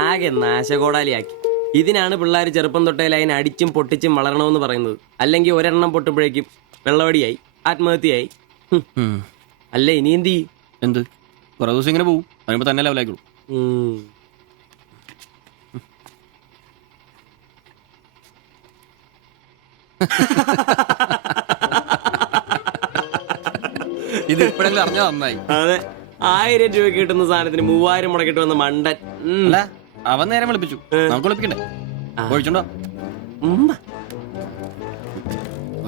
ആകെ നാശകോടാലിയാക്കി. ഇതിനാണ് പിള്ളേർ ചെറുപ്പം തൊട്ടേ അതിനെ അടിച്ചും പൊട്ടിച്ചും വളരണമെന്ന് പറയുന്നത്. അല്ലെങ്കിൽ ഒരെണ്ണം പൊട്ടുമ്പോഴേക്കും വെള്ളവടിയായി, ആത്മഹത്യയായി. അല്ല ഇനി എന്ത് ചെയ്യും? എന്ത് കുറെ ദിവസം ഇങ്ങനെ പോകും, കഴിയുമ്പോൾ തന്നെ ലെവലായിക്കോളൂ. ഇത് ഇപ്പോഴെങ്കിലും അറിഞ്ഞാൽ നന്നായി. അതെ, 1000 രൂപ കിട്ടുന്ന സാധനത്തിന് 3000 മുടക്കിട്ട് വന്ന മണ്ടൻ. അല്ല, അവൻ നേരം വിളിപ്പിച്ചു, നമുക്ക് വിളിപ്പിക്കണ്ടേ? ഒഴിച്ചോണ്ടോ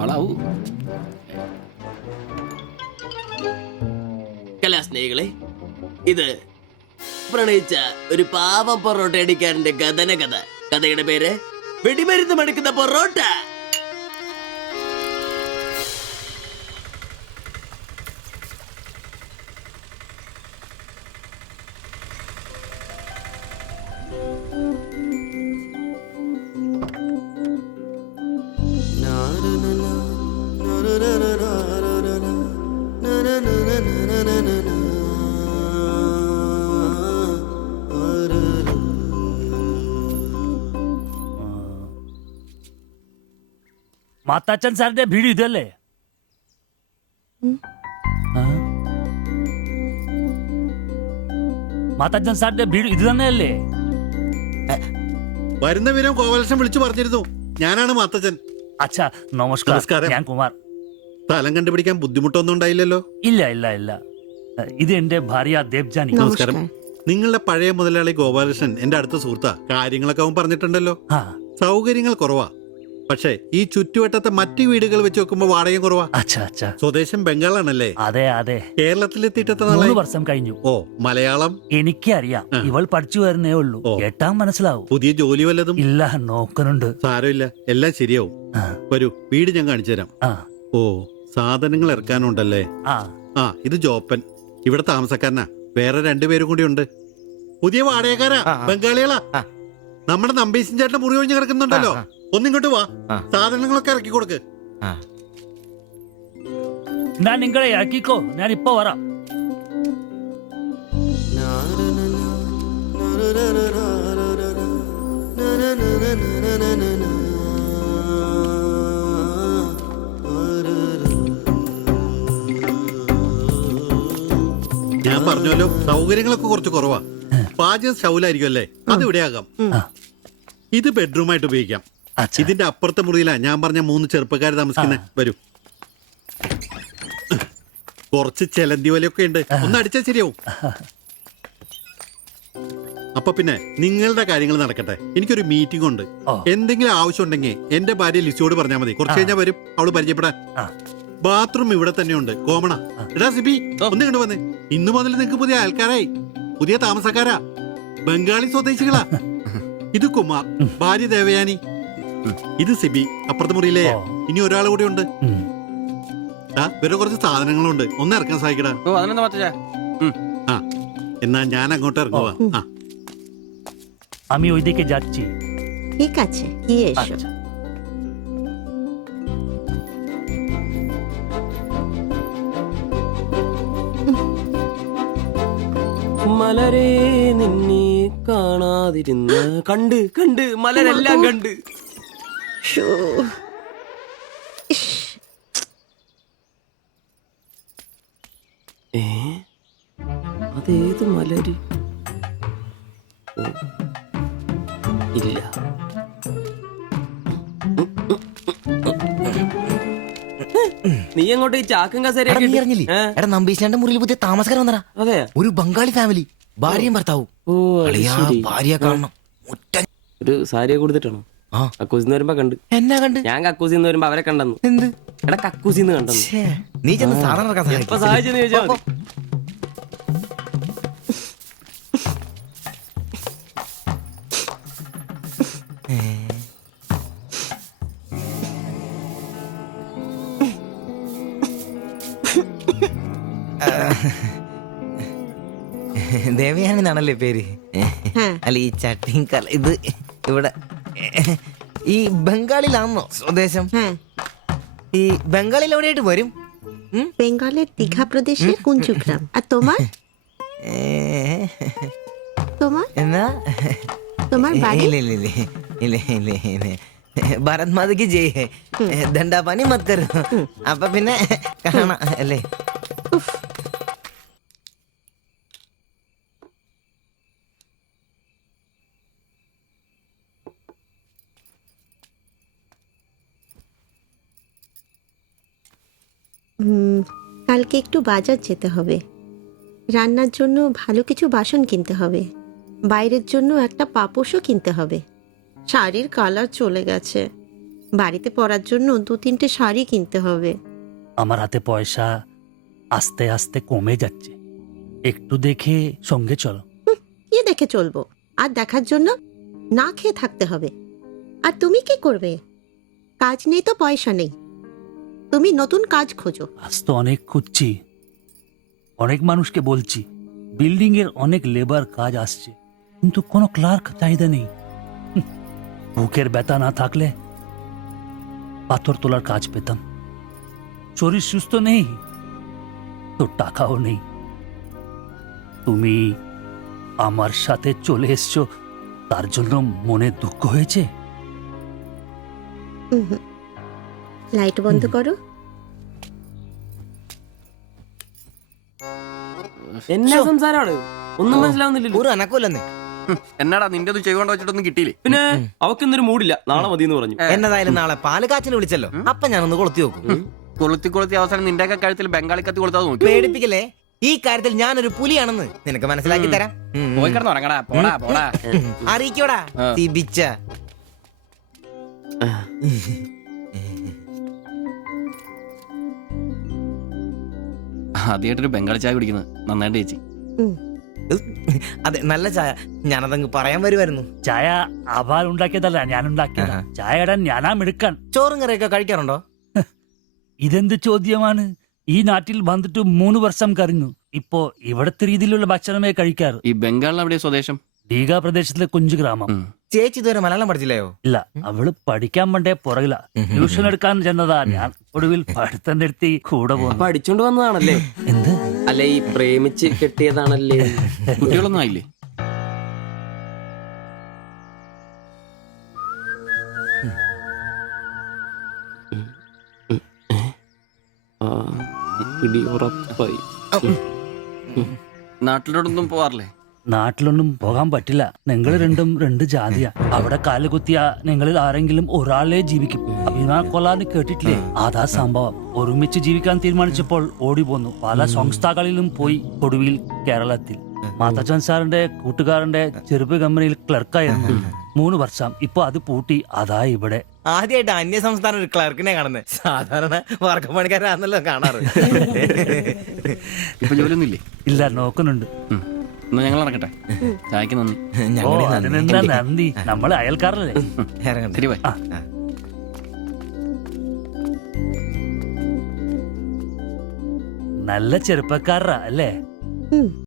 ആളാവൂ. കലാസ്നേഹികളെ, ഇത് പ്രണയിച്ച ഒരു പാവം പൊറോട്ട അടിക്കാരന്റെ കഥന കഥ. കഥയുടെ പേര് വെടിമരുന്ന് മടുക്കുന്ന പൊറോട്ട. മാത്താച്ചൻ സാറിന്റെ വീഡിയോ ഇതല്ലേ? മാത്താച്ചൻ സാറിന്റെ വീഡിയോ ഇത് തന്നെയല്ലേ? വരുന്ന വിവരം ഗോപാലകൃഷ്ണൻ വിളിച്ചു പറഞ്ഞിരുന്നു. ഞാനാണ് മാത്തച്ചൻ. അച്ഛാ നമസ്കാരം. നമസ്കാരം. ഞാൻ കുമാർ. സ്ഥലം കണ്ടുപിടിക്കാൻ ബുദ്ധിമുട്ടൊന്നും ഉണ്ടായില്ലല്ലോ? ഇല്ല ഇല്ല ഇല്ല. ഇത് എന്റെ ഭാര്യ ദേവ്ജാനി. നമസ്കാരം. നിങ്ങളുടെ പഴയ മുതലാളി ഗോപാലകൃഷ്ണൻ എന്റെ അടുത്ത സുഹൃത്താ. കാര്യങ്ങളൊക്കെ അവൻ പറഞ്ഞിട്ടുണ്ടല്ലോ. സൗകര്യങ്ങൾ കുറവാ, പക്ഷേ ഈ ചുറ്റുവട്ടത്തെ മറ്റു വീടുകൾ വെച്ച് നോക്കുമ്പോ വാടകയും കുറവാ. സ്വദേശം ബംഗാളാണല്ലേ? അതെ അതെ. കേരളത്തിലെത്തിയിട്ട് 3 വർഷം കഴിഞ്ഞു. ഓ, മലയാളം എനിക്കറിയാം. ഇവൾ പഠിച്ചു വരുന്നേ ഉള്ളൂ. കേട്ടാൻ മനസ്സിലാവും. പുതിയ ജോലി വല്ലതും? ഇല്ല, നോക്കുന്നുണ്ട്. സാരമില്ല, എല്ലാം ശരിയാവും. വരൂ, വീട് ഞാൻ കാണിച്ചു തരാം. ഓ, സാധനങ്ങൾ ഇറക്കാനുണ്ടല്ലേ? ഇത് ജോപ്പൻ, ഇവിടെ താമസക്കാരനാ. വേറെ 2 പേരും കൂടി ഉണ്ട്. പുതിയ വാടകക്കാരാ, ബംഗാളികളാ. നമ്മുടെ നമ്പീശൻ ചേട്ടൻ മുറി ഒഴിഞ്ഞ് കിടക്കുന്നുണ്ടല്ലോ. ഒന്നിങ്ങോട്ട് വാ, സാധനങ്ങളൊക്കെ ഇറക്കി കൊടുക്ക്. ഞാൻ നിങ്ങളെ ഇറക്കിക്കോ, ഞാൻ ഇപ്പൊ വരാം. ഞാൻ പറഞ്ഞല്ലോ, സൗകര്യങ്ങളൊക്കെ കുറച്ച് കുറവാ. പാചകം സ്റ്റൗലായിരിക്കും അല്ലേ? അത് ഇവിടെ ആകാം. ഇത് ബെഡ്റൂമായിട്ട് ഉപയോഗിക്കാം. ഇതിന്റെ അപ്പുറത്തെ മുറിയിലാ ഞാൻ പറഞ്ഞ 3 ചെറുപ്പക്കാർ താമസിക്കുന്നത്. വരൂ. കുറച്ച് ചെലന്തി വലയൊക്കെ ഉണ്ട്, ഒന്ന് അടിച്ചാൽ ശരിയാവും. അപ്പൊ പിന്നെ നിങ്ങളുടെ കാര്യങ്ങൾ നടക്കട്ടെ. എനിക്കൊരു മീറ്റിംഗ് ഉണ്ട്. എന്തെങ്കിലും ആവശ്യം ഉണ്ടെങ്കിൽ എന്റെ ഭാര്യ ലിസിയോട് പറഞ്ഞാൽ മതി. കുറച്ച് കഴിഞ്ഞാൽ വരും അവള് പരിചയപ്പെടാൻ. ബാത്റൂം ഇവിടെ തന്നെയുണ്ട്, കോമണാ. എടാ സിബി, ഒന്ന് കണ്ടു വന്നേ. ഇന്നു മുതൽ നിങ്ങൾക്ക് പുതിയ ആൾക്കാരായി, പുതിയ താമസക്കാരാ, ബംഗാളി സ്വദേശികളാ. ഇത് കുമാർ, ഭാര്യ ദേവയാനി. ഇത് സിബി, അപ്പുറത്തെ മുറിയിലെ. ഇനി ഒരാൾ കൂടി ഉണ്ട്. വേറെ കുറച്ച് സാധനങ്ങളുണ്ട്, ഒന്ന് ഇറക്കാൻ സഹായിക്കടാ. എന്നാ ഞാൻ അങ്ങോട്ട് ഇറങ്ങുവാ. আমি ওইদিকে যাচ্ছি। ঠিক আছে, গিয়ে এসো। മലരെ നിന്നെ കാണാതിരുന്ന കണ്ട് കണ്ട് മലരെല്ലാം കണ്ട്. അതേത് മലര്? ഇല്ല. നീ അങ്ങോട്ട് ഈ ചാക്കും കസേരയൊക്കെ എടാ, നമ്പീശന്റെ മുറിയിൽ പുതിയ താമസക്കാരൻ വന്നടാ. അതെ, ഒരു ബംഗാളി ഫാമിലി, ഭാര്യയും ഭർത്താവും. ഭാര്യ കാണണം. ഒരു സാരിയെ കൊടുത്തിട്ടാണോ? കക്കൂസിന്ന് വരുമ്പോ കണ്ട്. എന്നാ കണ്ട്? ഞാൻ കക്കൂസിന്ന് വരുമ്പോ അവരെ കണ്ടെന്നു. എന്ത്? എടാ, കക്കൂസിന്ന് കണ്ടെന്നു. നീ ചെന്ന് സാധനം ഇറക്കാൻ എപ്പോ സഹായിച്ചെന്ന് ചോദിച്ചാൽ മതി. ദേവയാനെന്നാണല്ലേ പേര്? അല്ല, ഈ ചട്ടിയും കല ഇത് ഇവിടെ ഈ ബംഗാളിലാണോ സ്വദേശം? ഈ ബംഗാളിൽ എവിടെയായിട്ട് വരും? বেঙ্গলের দীঘা প্রদেশের কুঞ্জগ্রাম। আর তোমার? তোমার എന്നാ তোমার বাড়ি ഇല്ല ഇല്ല ഇല്ല ഇല്ല ഇല്ല ഇല്ല ഭാരത് മാതയ്ക്ക് ജയ് ദണ്ഡാപാനി മത് കരു അപ്പൊ പിന്നെ കാണാം അല്ലേ কালকে একটু বাজার যেতে হবে, রান্নার জন্য ভালো কিছু বাসন কিনতে হবে, বাইরের জন্য একটা পাপোশও কিনতে হবে, শাড়ির কালার চলে গেছে, বাড়িতে পরার জন্য 2-3টে শাড়ি কিনতে হবে। আমার হাতে পয়সা আস্তে আস্তে কমে যাচ্ছে, একটু দেখে সঙ্গে চলো। কি দেখে চলবো? আর দেখার জন্য না খেয়ে থাকতে হবে। আর তুমি কি করবে? কাজ নেই তো পয়সা নেই, তুমি নতুন কাজ খোঁজো। আজ তো অনেক খুঁজছি, অনেক মানুষকে বলছি, বিল্ডিং এর অনেক লেবার কাজ আসছে, কিন্তু কোনো ক্লার্ক চাহিদা নেই। বুকের ব্যথা না থাকলে পাথর তোলার কাজ পেতাম। শরীর সুস্থ নেই তো টাকাও নেই। তুমি আমার সাথে চলে এসছো, তার জন্য মনে দুঃখ হয়েছে? লাইট বন্ধ করো। എന്നാ സംസാരമാണ്? ഒന്നും മനസ്സിലാവുന്നില്ലല്ലോ. ഒരു അനക്കമില്ലെന്നേ. എന്നാടാ നിന്റെ അത് ചെയ്തുകൊണ്ട് വെച്ചിട്ടൊന്നും കിട്ടിയില്ലേ? പിന്നെ അവക്കിന്നൊരു മൂടില്ല, നാളെ മതി എന്ന് പറഞ്ഞു. എന്നതായാലും നാളെ പാല് കാച്ചിന് വിളിച്ചല്ലോ, അപ്പൊ ഞാനൊന്ന് കൊളുത്തി നോക്കും. കൊളുത്തി അവസാനം നിന്റെ ഒക്കെ കഴുത്തിൽ ബംഗാളി കത്തി കൊടുത്താൽ നോക്കി. പേടിപ്പിക്കല്ലേ, ഈ കാര്യത്തിൽ ഞാനൊരു പുലിയാണെന്ന് നിനക്ക് മനസ്സിലാക്കി തരാം. പോയി കിടന്ന് ഉറങ്ങടാ, പോടാ. അറിയിക്കോടാ തിബിച്ച. ആദ്യമായിട്ടൊരു ബംഗാളി ചായ കുടിക്കുന്നത് നന്നായിട്ട് ചേച്ചി. അതെ, നല്ല ചായ. ഞാനതങ്ങ് പറയാൻ വരുമായിരുന്നു. ചായ അപാൽ ഉണ്ടാക്കിയതല്ല, ഞാൻ ഉണ്ടാക്കിയതാ. ചായ ഇടാൻ ഞാനാ മിടുക്കാൻ. ചോറും കറിയൊക്കെ കഴിക്കാറുണ്ടോ? ഇതെന്ത് ചോദ്യമാണ്? ഈ നാട്ടിൽ വന്നിട്ട് 3 വർഷം കഴിഞ്ഞു. ഇപ്പോ ഇവിടത്തെ രീതിയിലുള്ള ഭക്ഷണമേ കഴിക്കാറ്. ഈ ബംഗാളിൽ എവിടെയാ സ്വദേശം? ഡീഗ പ്രദേശത്തിലെ കുഞ്ചു ഗ്രാമം. ചേച്ചി ഇതുവരെ മലയാളം പഠിച്ചില്ലയോ? ഇല്ല, അവള് പഠിക്കാൻ വേണ്ടേ പുറകില. ട്യൂഷൻ എടുക്കാൻ ചെന്നതാ ഞാൻ. ഒടുവിൽ പഠിത്തം നിർത്തി കൂടെ അപ്പൊ പോകുന്നു. അടിച്ചോണ്ട് വന്നതാണല്ലേ? എന്ത്? അല്ല, ഈ പ്രേമിച്ച് കെട്ടിയതാണല്ലേ? കുട്ടികളൊന്നും ആയില്ലേ? ആ, പിടി ഉറപ്പായി. നാട്ടിലോട്ടൊന്നും പോവാറില്ലേ? നാട്ടിലൊന്നും പോകാൻ പറ്റില്ല. നിങ്ങൾ രണ്ടും 2 ജാതിയാ. അവിടെ കാലുകുത്തിയ നിങ്ങളിൽ ആരെങ്കിലും ഒരാളെ ജീവിക്കും. അഭിമാന കൊല്ലാന്ന് കേട്ടിട്ടില്ലേ? അതാ സംഭവം. ഒരുമിച്ച് ജീവിക്കാൻ തീരുമാനിച്ചപ്പോൾ ഓടി പോന്നു. പല സംസ്ഥാകളിലും പോയി. ഒടുവിൽ കേരളത്തിൽ മാതച്ചൻ സാറിന്റെ കൂട്ടുകാരന്റെ ചെറുപ്പ് കമ്പനിയിൽ ക്ലർക്കായിരുന്നു 3 വർഷം. ഇപ്പൊ അത് പൂട്ടി. അതാ ഇവിടെ. ആദ്യമായിട്ട് അന്യ സംസ്ഥാന ഒരു ക്ലർക്കിനെ കാണുന്നത്. സാധാരണ വർഗപ്പണിക്കാരാണല്ലോ കാണാറ്. ഇപ്പൊ ജോലിയൊന്നും ഇല്ലേ? ഇല്ല, നോക്കുന്നുണ്ട്. എന്നാ ഞങ്ങൾ ഇറങ്ങട്ടെ. ചായക്ക് നന്ദി. ഓ, അതിനെന്താ നന്ദി, നമ്മള് അയൽക്കാരല്ലേ. ഇറങ്ങട്ടെ. ശരി, ബൈ. നല്ല ചെറുപ്പക്കാരാ അല്ലേ?